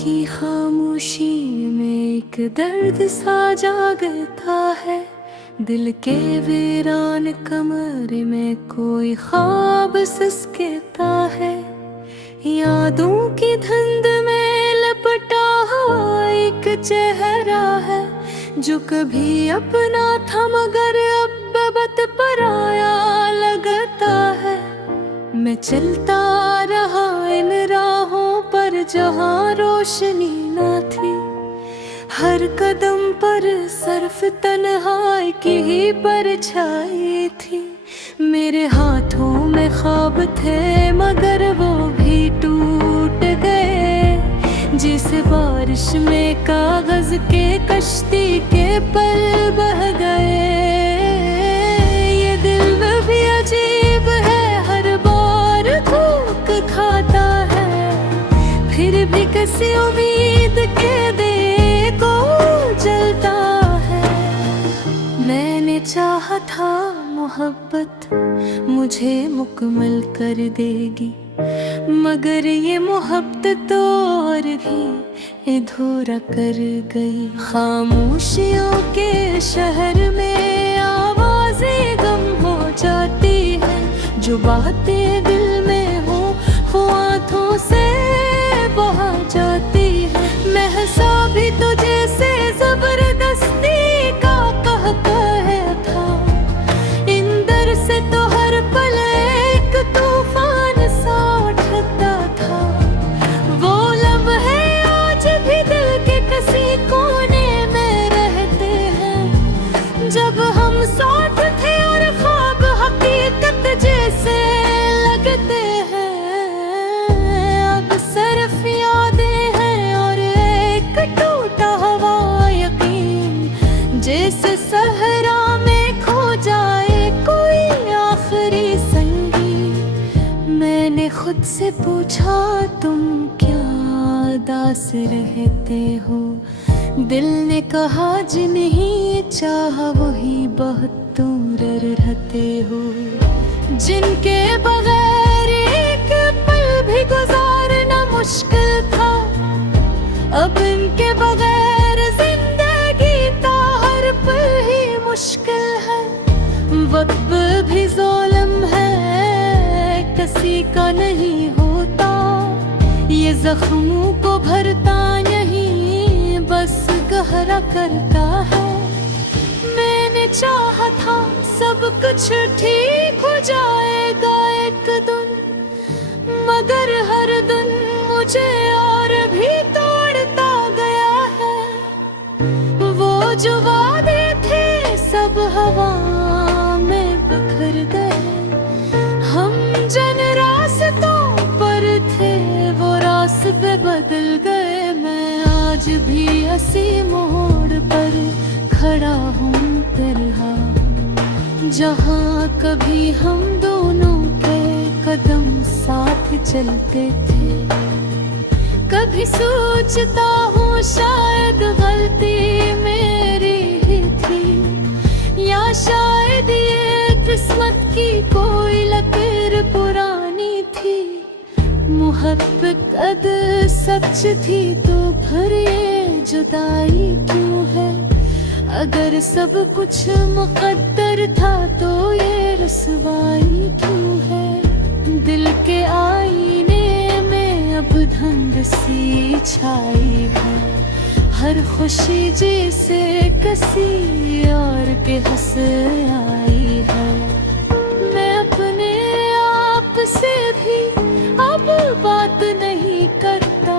की खामोशी में एक दर्द सा जागता है। दिल के वीरान कमरे में कोई ख्वाब सिसकता है। यादों की धुंध में लपटा हुआ एक चेहरा है, जो कभी अपना था मगर अब बत पराया लगता है। मैं चलता रहा इन राहों पर जहाँ रोशनी न थी। हर कदम पर सिर्फ तन्हाई की ही परछाई थी। मेरे हाथों में ख्वाब थे मगर वो भी टूट गए। जैसे बारिश में कागज के कश्ती के पल बह गए। ये दिल भी अजीब है, हर बार धोख खाता है, फिर भी किसी उम्मीद के दिए को जलता है। मैंने चाहा था मोहब्बत मुझे मुकम्मल कर देगी, मगर ये मोहब्बत तो और भी अधूरा कर गई। खामोशियों के शहर में आवाज़ें गम हो जाती है। जो बातें दिल में हो वो आँखों से बहा जाती है। महसा भी तो जैसे जबरदस्ती का कहता था। इंदर से तो हर पल एक तूफान सा उठता था। वो लम्हे आज भी दिल के किसी कोने में रहते हैं, जब हम साथ थे और ख्वाब हकीकत जैसे लगते हैं। अब सिर्फ यादें हैं और एक टूटा हुआ यकीन, जैसे सहरा में खो जाए कोई आखिरी संगी। मैंने खुद से पूछा तुम क्या दास रहते हो। दिल ने कहा जिन्हें चाह वही बहुत दूर रहते हो। जिनके बगैर एक पल भी गुजारना मुश्किल था, अब इनके बगैर जिंदगी का हर पल ही मुश्किल है। वक्त भी ज़ालिम है, किसी का नहीं होता। ये जख्मों को भरता नहीं, बस गहरा करता है। मैंने चाहा था सब कुछ ठीक हो जाएगा एक दिन, मगर हर दिन मुझे और भी तोड़ता गया है। वो जो वादे थे सब हवा में बिखर गए। हम जिन रास्तों पर थे वो रास्ते बदल गए। मैं आज भी इसी मोड़ पर खड़ा हूँ तरहा, जहाँ कभी हम दोनों के कदम साथ चलते थे। कभी सोचता हूँ शायद गलती मेरी ही थी, या शायद ये किस्मत की कोई लकीर पुरानी थी। मोहब्बत कद सच थी तो फिर ये जुदाई क्यों है। अगर सब कुछ मुकद्दर था तो ये रसवाई क्यों है। दिल के आईने में अब धुंध सी छाई है। हर खुशी जैसे किसी और के हंस आई है। मैं अपने आप से भी अब बात नहीं करता,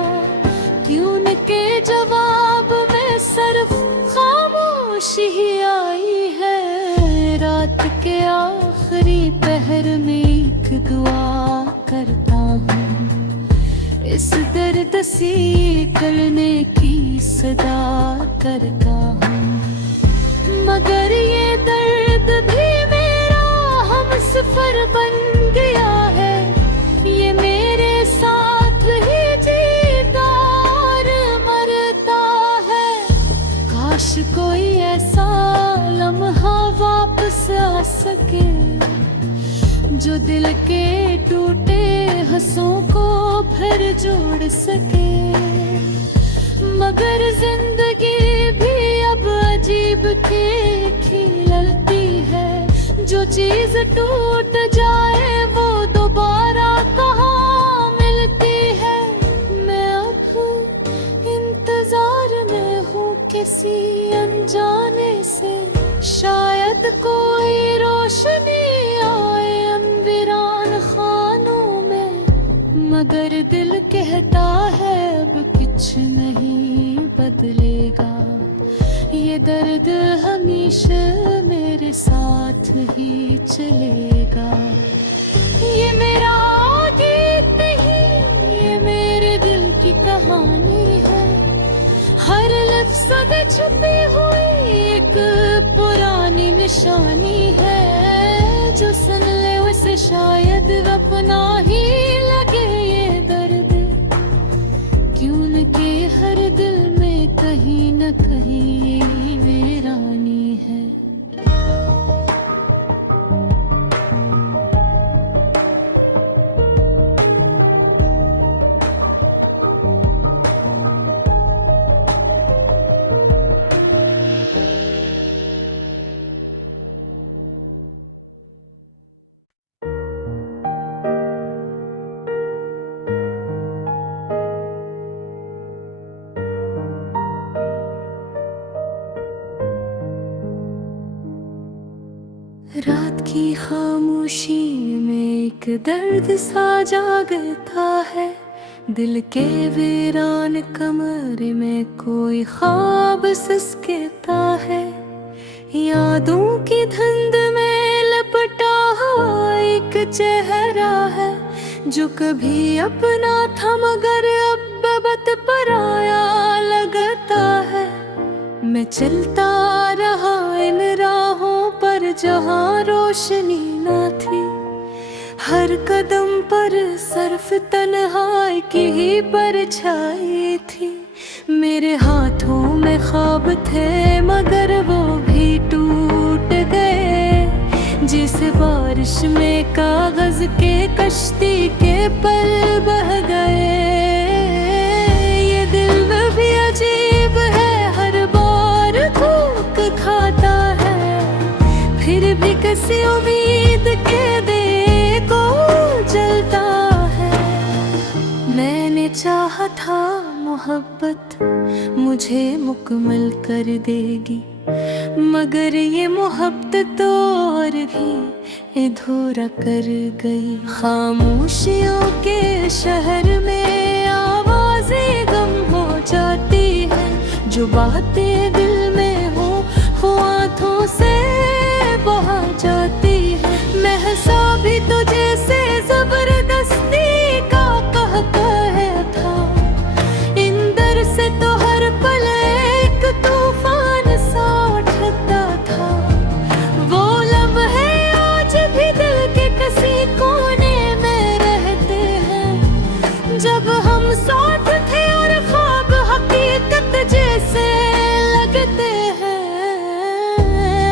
क्यों न के जवाब में सिर्फ खामोशी ही आई है। रात के आखिरी पहर में एक दुआ करता हूँ, इस दर्द से करने की सदा करता हूँ। मगर ये दर्द भी मेरा हम सफर बन गया है। ये मेरे साथ ही जीता और मरता है। काश कोई ऐसा लम्हा वापस आ सके, जो दिल के टूटे हंसों को फिर जोड़ सके। मगर जिंदगी भी अब अजीब खी लगती है। जो चीज टूट जाए वो दोबारा कहाँ मिलती है। मैं अब इंतजार में हूँ किसी अनजाने से, शायद कोई रोशनी आए वीरान खानों में। मगर दिल कहता है अब कुछ नहीं बदलेगा, ये दर्द हमेशा मेरे साथ ही चलेगा। ये मेरा गीत नहीं, ये मेरे दिल की कहानी है। हर लफ्ज़ में छुपी हुई एक पुरानी निशानी है। जो सुन ले उसे शायद अपना ही लगे ये दर्द, क्यों न के हर दिल में कहीं न कहीं वीरानी है। रात की खामोशी में एक दर्द सा जागता है। दिल के वीरान कमरे में कोई ख्वाब सिसकता है। यादों की धुंध में लपटा हुआ एक चेहरा है, जो कभी अपना था मगर अब बत पराया लगता है। मैं चलता रहा इन राहों पर जहाँ रोशनी न थी। हर कदम पर सिर्फ तन्हाई की ही परछाई थी। मेरे हाथों में ख्वाब थे मगर वो भी टूट गए। जिस बारिश में कागज के कश्ती के पल बह गए। ये दिल भी अजीब है, हर बार धोख खाता है, फिर भी किसी उम्मीद के देखो जलता है। मैंने चाहा था मोहब्बत मुझे मुकम्मल कर देगी, मगर ये मोहब्बत तो और भी अधूरा कर गई। खामोशियों के शहर में आवाज़ें गम हो जाती है। जो बातें दिल में हो वो आँखों से बहा जाती है। महसा भी तुझे से जबरदस्ती का है था। इंदर से तो हर पल एक तूफान सा उठता था। वो लम्हे आज भी दिल के किसी कोने में रहते हैं, जब हम साथ थे और ख्वाब हकीकत जैसे लगते हैं।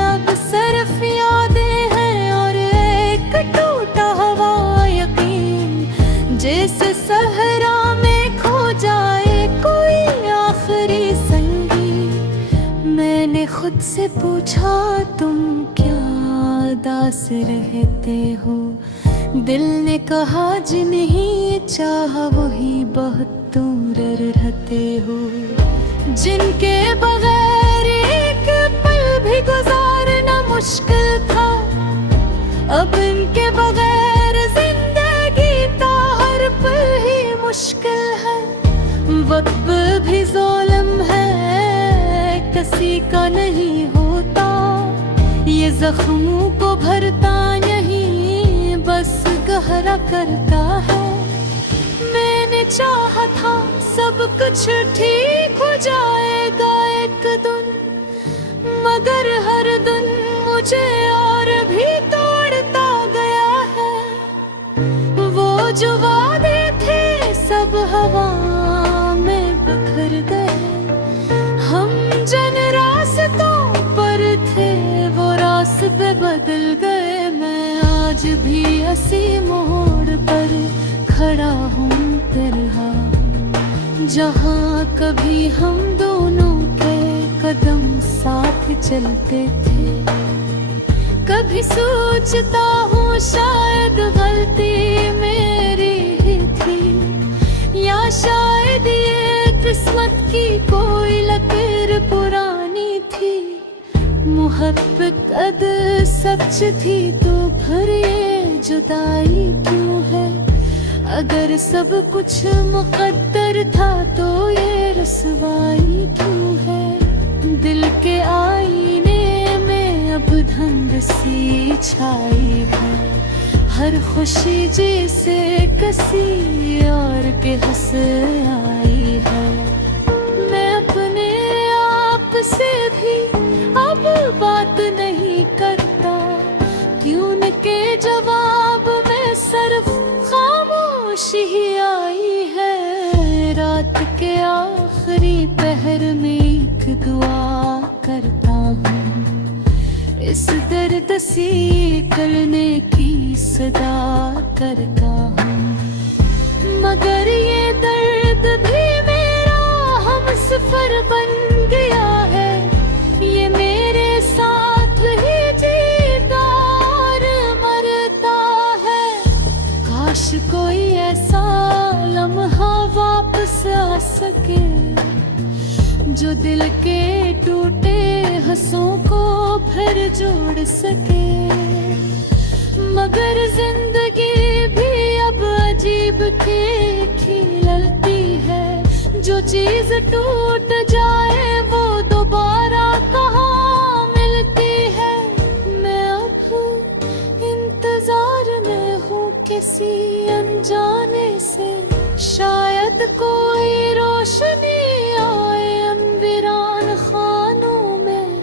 अब सिर्फ यादें हैं और एक टूटा हुआ यकीन, जैसे सहरा में खो जाए कोई आखिरी संगी। मैंने खुद से पूछा तुम क्या दास रहते हो। दिल ने कहा जिन्हें चाह वही बहुत दूर रहते हो। जिनके बगैर एक पल भी गुजारना मुश्किल था, अब इनके बगैर जिंदगी का हर पल ही मुश्किल है। वक्त भी ज़ालिम है, किसी का नहीं होता। ये जख्मों को भरता नहीं, बस गहरा करता है। मैंने चाहा था सब कुछ ठीक हो जाएगा एक दिन, मगर हर दिन मुझे और भी तोड़ता गया है। वो जो वादे थे सब हवा में बिखर गए। हम जिन रास्तों पर थे वो रास्ते बदल गए। मैं आज भी इसी मोड़ पर खड़ा हूँ तरह, जहाँ कभी हम दोनों के कदम साथ चलते थे। कभी सोचता हूँ शायद गलती मेरी ही थी, या शायद ये किस्मत की कोई लकीर पुरानी थी। मोहब्बत कद सच थी तो फिर ये जुदाई क्यों है? अगर सब कुछ मुकद्दर था तो ये रसवाई क्यों है? दिल के आईने में अब धुंध सी छाई है, हर खुशी जैसे किसी और के हंस आई है। मैं अपने आप से भी अब बात नहीं करता, क्यों न के जवाब में सिर्फ खामोशी ही आई है। रात के आखिरी पहर में एक दुआ करता हूँ, इस दर्द सी करने की सदा करता हूँ। मगर ये दर्द भी मेरा हमसफर बन गया है, ये मेरे साथ ही जीता और मरता है। काश कोई ऐसा लम्हा वापस आ सके, जो दिल के टूटे हंसों को फिर जोड़ सके। मगर जिंदगी भी अब अजीब की लगती है, जो चीज टूट जाए वो दोबारा कहाँ मिलती है। मैं अब इंतजार में हूँ किसी अनजाने से, शायद कोई रोशनी आए वीरान खानों में।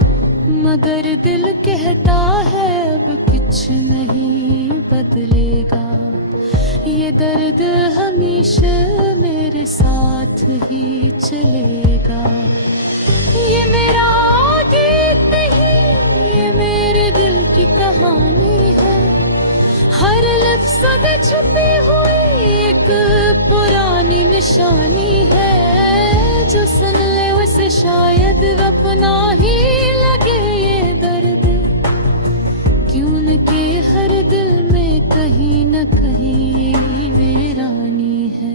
मगर दिल कहता है अब कुछ नहीं बदलेगा, ये दर्द हमेशा मेरे साथ ही चलेगा। ये मेरा गीत नहीं, ये मेरे दिल की कहानी है, हर लफ्ज़ में छुपी हुई एक पुरानी निशानी है। जो सुन ले उसे शायद अपना ही लगे ये दर्द, क्यों न के हर दिल में कहीं न कहीं वीरानी है।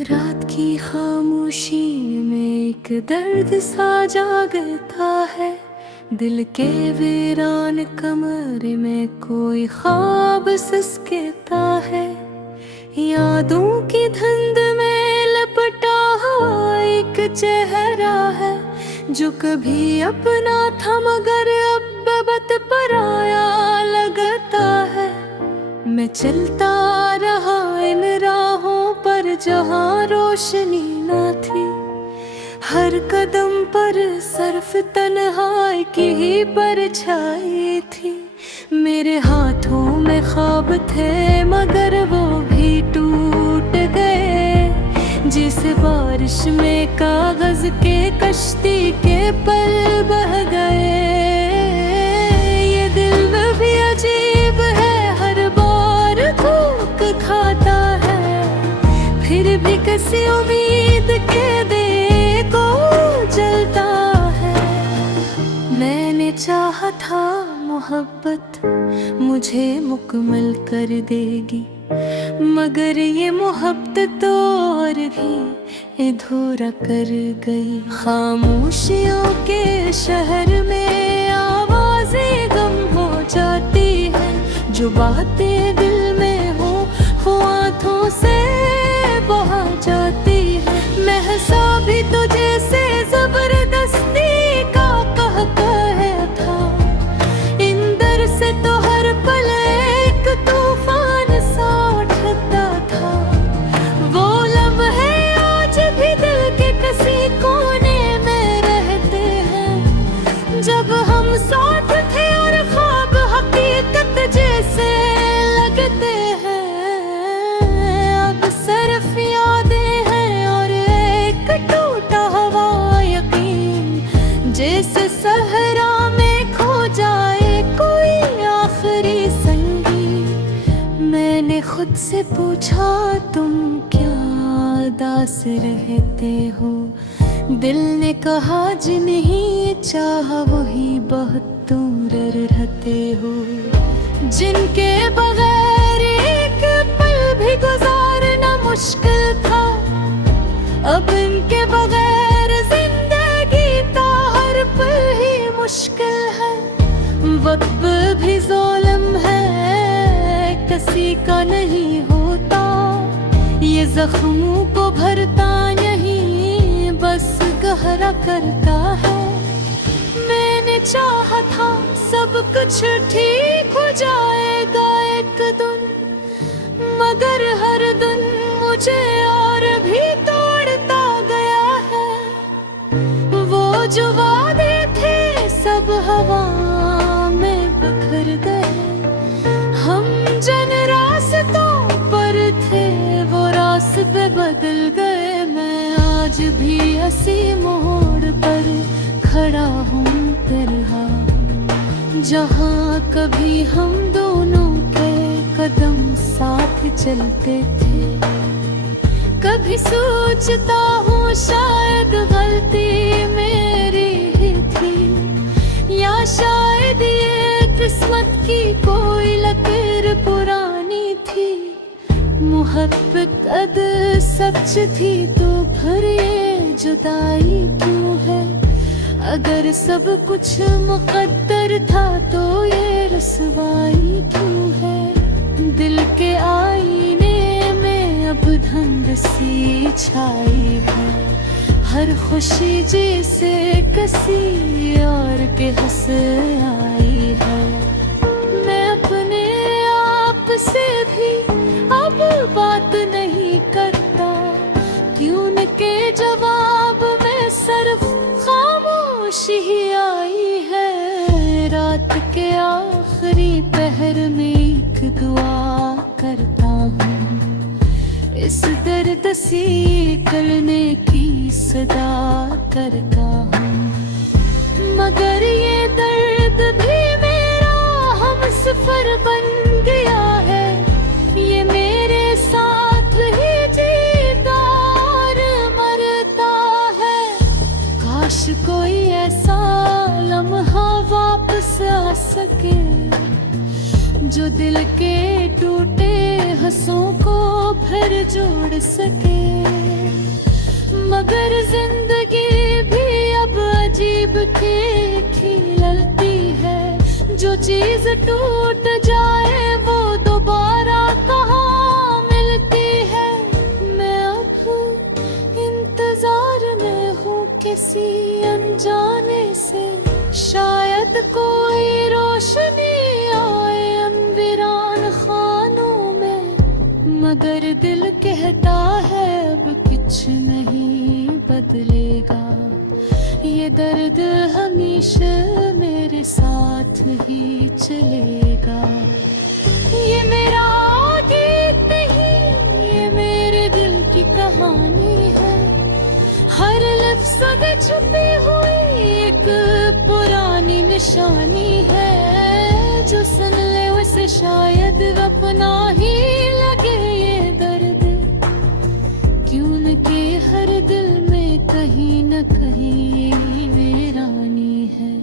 रात की खामोशी में एक दर्द सा जागता है, दिल के वीरान कमरे में कोई ख्वाब सिसकता है। यादों की धुंध में लपटा हुआ एक चेहरा है, जो कभी अपना था मगर अब बत पराया लगता है। मैं चलता रहा इन राहों पर जहाँ रोशनी ना थी, हर कदम पर सिर्फ तन्हाई की ही परछाई थी। मेरे हाथों में ख्वाब थे मगर वो भी टूट गए, जिसे बारिश में कागज के कश्ती के पल बह गए। ये दिल भी अजीब है, हर बार धोख खाता है, फिर भी किसी उम्मीद के देखो जलता है। मैंने चाहा था मोहब्बत मुझे मुकम्मल कर देगी, मगर ये मोहब्बत तो और भी अधूरा कर गई। खामोशियों के शहर में आवाज़ें गम हो जाती है, जो बातें दिल में हो वो आँखों से बहा जाती है। महसा भी तो जैसे जबरदस्ती का कहता था, इंदर से तो हर पल एक तूफान सा उठता था। वो लम्हे से पूछा तुम क्या दास रहते हो, दिल ने कहा जिन्हीं चाहा वही बहुत दूर रहते हो। जिनके बगैर एक पल भी गुजारना मुश्किल था, अब इनके बगैर जिंदगी का हर पल ही मुश्किल है। वक्त भी ज़ालिम है, किसी का नहीं होता, ये जख्मों को भरता नहीं बस गहरा करता है। मैंने चाहा था सब कुछ ठीक हो जाएगा एक दिन, मगर हर दिन मुझे और भी तोड़ता गया है। वो जो वादे थे सब हवा में बिखर गए, हम जिन रास्तों पर थे वो रास्ते बदल गए। मैं आज भी इसी मोड़ पर खड़ा हूँ तरहा, जहाँ कभी हम दोनों के कदम साथ चलते थे। कभी सोचता हूँ शायद गलती मेरी ही थी, या शायद ये किस्मत की कोई लकीर पुरानी थी। मोहब्बत अद सच थी तो फिर ये जुदाई क्यों है? अगर सब कुछ मुक़द्दर था तो ये रसवाई क्यों है? दिल के आईने में अब धुंध सी छाई है, हर खुशी जैसे किसी और के हंस आई है। मैं अपने आप से भी अब बात नहीं करता, क्यों न के जवाब में सिर्फ खामोशी ही आई है। रात के आखिरी पहर में एक दुआ करता हूँ, इस दर्द से करने की सदा करता हूँ, मगर ये दर्द भी मेरा हमसफर बन गया है। ये मेरे साथ ही जीता और मरता है। काश कोई ऐसा लम्हा वापस आ सके, जो दिल के टूटे हंसों को फिर जोड़ सके। मगर जिंदगी भी अब अजीब खी ललती है, जो चीज टूट जाए वो दोबारा कहाँ मिलती है। मैं अब इंतजार में हूँ किसी अनजाने से, शायद कोई रोशनी आए वीरान खानों में, मगर दिल कहता है अब कुछ नहीं बदलेगा। ये दर्द हमेशा मेरे साथ ही चलेगा। ये मेरा गीत नहीं, ये मेरे दिल की कहानी है। हर लफ्ज़ में छुपी हुई एक पुरानी निशानी है, जो सुन ले उसे शायद अपना ही लगे ये दर्द। क्यों न के हर दिल में कहीं न कहीं वीरानी है।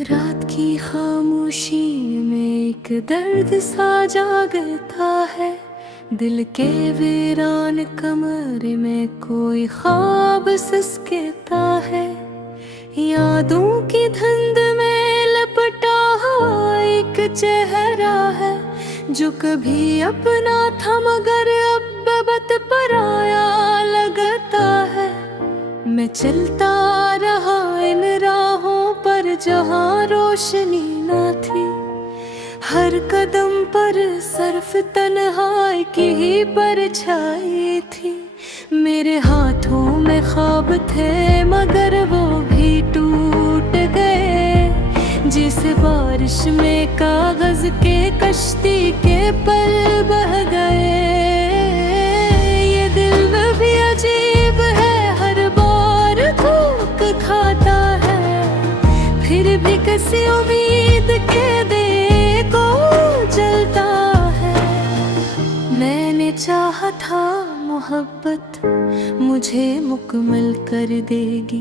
रात की खामोशी में एक दर्द सा जागता है, दिल के वीरान कमरे में कोई ख्वाब सिसकता है। यादों की धुंध में लपटा हुआ एक चेहरा है, जो कभी अपना था मगर अब बत पराया लगता है। मैं चलता रहा इन राहों पर जहाँ रोशनी न थी, हर कदम पर सिर्फ तन्हाई की ही परछाई थी। मेरे हाथों में ख्वाब थे मगर वो भी टूट गए। जिस बारिश में कागज के कश्ती के पल बह गए। ये दिल भी अजीब है, हर बार धोख खाता है, फिर भी किसी उम्मीद के देखो जलता है। मैंने चाहा था मोहब्बत मुझे मुकम्मल कर देगी,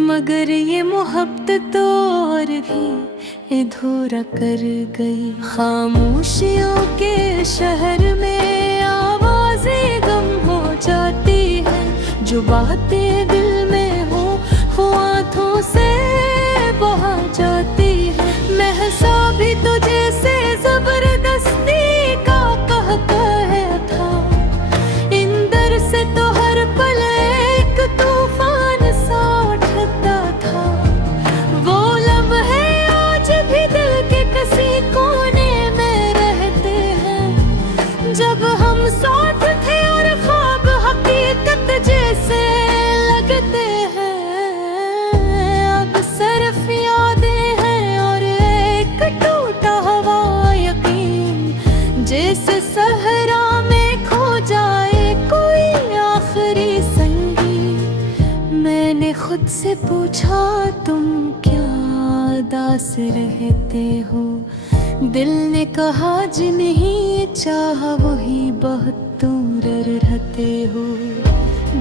मगर ये मोहब्बत तो और भी अधूरा कर गई। खामोशियों के शहर में आवाज़ें गम हो जाती है। जो बातें दिल में हो वो आँखों से बहा जाती है। महसा भी तुझे से जबरदस्ती का कहता था। इंदर से तो हर पल एक तूफान सा उठता था। वो लम्हे आज भी दिल के किसी कोने में रहते हैं, जब हम साथ थे और ख्वाब हकीकत जैसे लगते हैं। अब सिर्फ यादें हैं और एक टूटा हुआ यकीन, जैसे सहरा में खो जाए कोई आखिरी संगीत। मैंने खुद से पूछा तुम क्या दास रहते हो, दिल ने कहा जिन्हें चाह वही बहुत दूर रहते हो।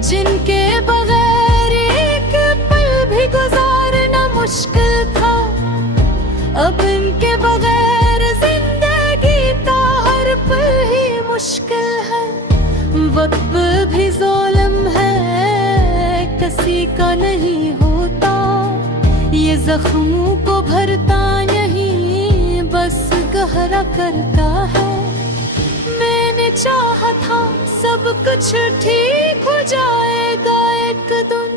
जिनके बगैर एक पल भी गुजारना मुश्किल था, अब इनके बगैर जिंदगी का हर पल ही मुश्किल है। वक्त भी ज़ालिम है, किसी का नहीं होता। ये जख्मों को भरता नहीं, बस गहरा करता है। मैंने चाहा था सब कुछ ठीक हो जाएगा एक दिन,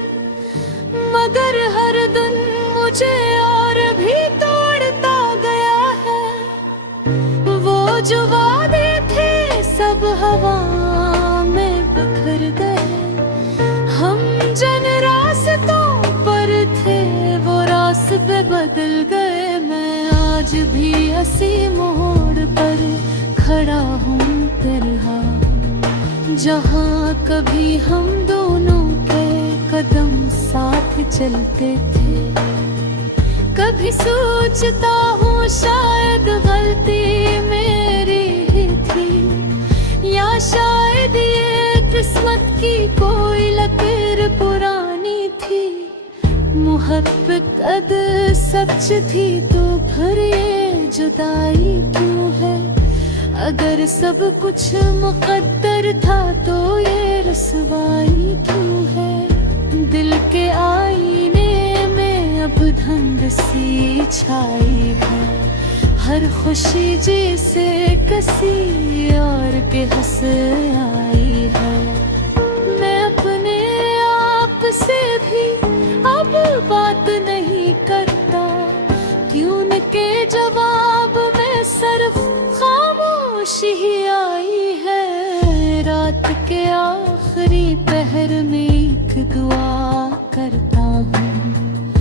मगर हर दिन मुझे और भी तोड़ता गया है। वो जो वादे थे सब हवा में बिखर गए। हम जिन रास्तों पर थे वो रास्ते बदल गए। मैं आज भी इसी मोड़ पर खड़ा हूँ तरहा, जहाँ कभी हम दोनों के कदम साथ चलते थे। कभी सोचता हूँ शायद गलती मेरी ही थी, या शायद ये किस्मत की कोई लकीर पुरानी थी। मोहब्बत कद सच थी तो फिर ये जुदाई क्यों है। अगर सब कुछ मुकद्दर था तो ये रसवाई क्यों है। दिल के आईने में अब धुंध सी छाई है, हर खुशी जैसे किसी और के हंस आई है। मैं अपने आप से भी अब बात नहीं करता, क्यों न के जवाब में सिर्फ खामोशी ही आई है। रात के आखिरी पहर में एक दुआ करता हूँ,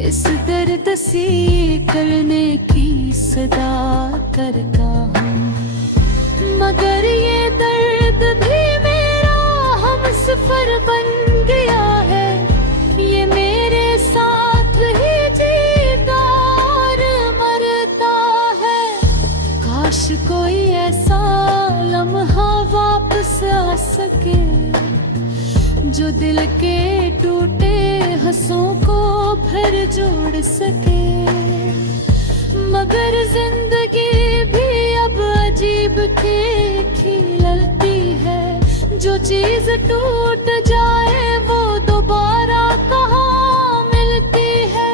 इस दर्द सी करने की सदा करता हूँ। मगर ये दर्द भी मेरा हम सफर बन गया है। ये मेरे साथ ही जीता और मरता है। काश कोई ऐसा लम्हा वापस आ सके, जो दिल के टूटे हंसों को फिर जोड़ सके। मगर जिंदगी भी अब अजीब की ललती है। जो चीज टूट जाए वो दोबारा कहाँ मिलती है।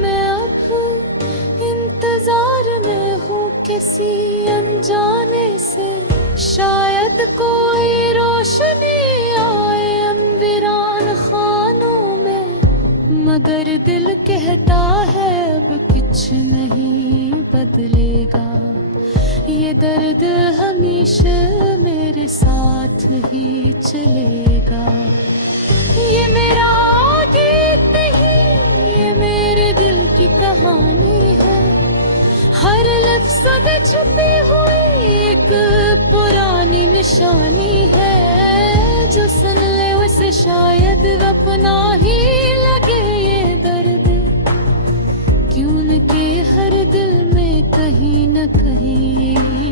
मैं अब इंतजार में हूँ किसी अनजाने से, शायद कोई रोशनी आए वीरान खानों में। मगर दिल कहता है अब कि कुछ नहीं बदलेगा, ये दर्द हमेशा मेरे साथ ही चलेगा। ये मेरा गीत नहीं, ये मेरे दिल की कहानी है, हर लफ्ज़ में छुपी हुई एक पुरानी निशानी है। जो सुन ले उसे शायद अपना ही लगे ये दर्द, क्यों न के हर दिल में कहीं न कहीं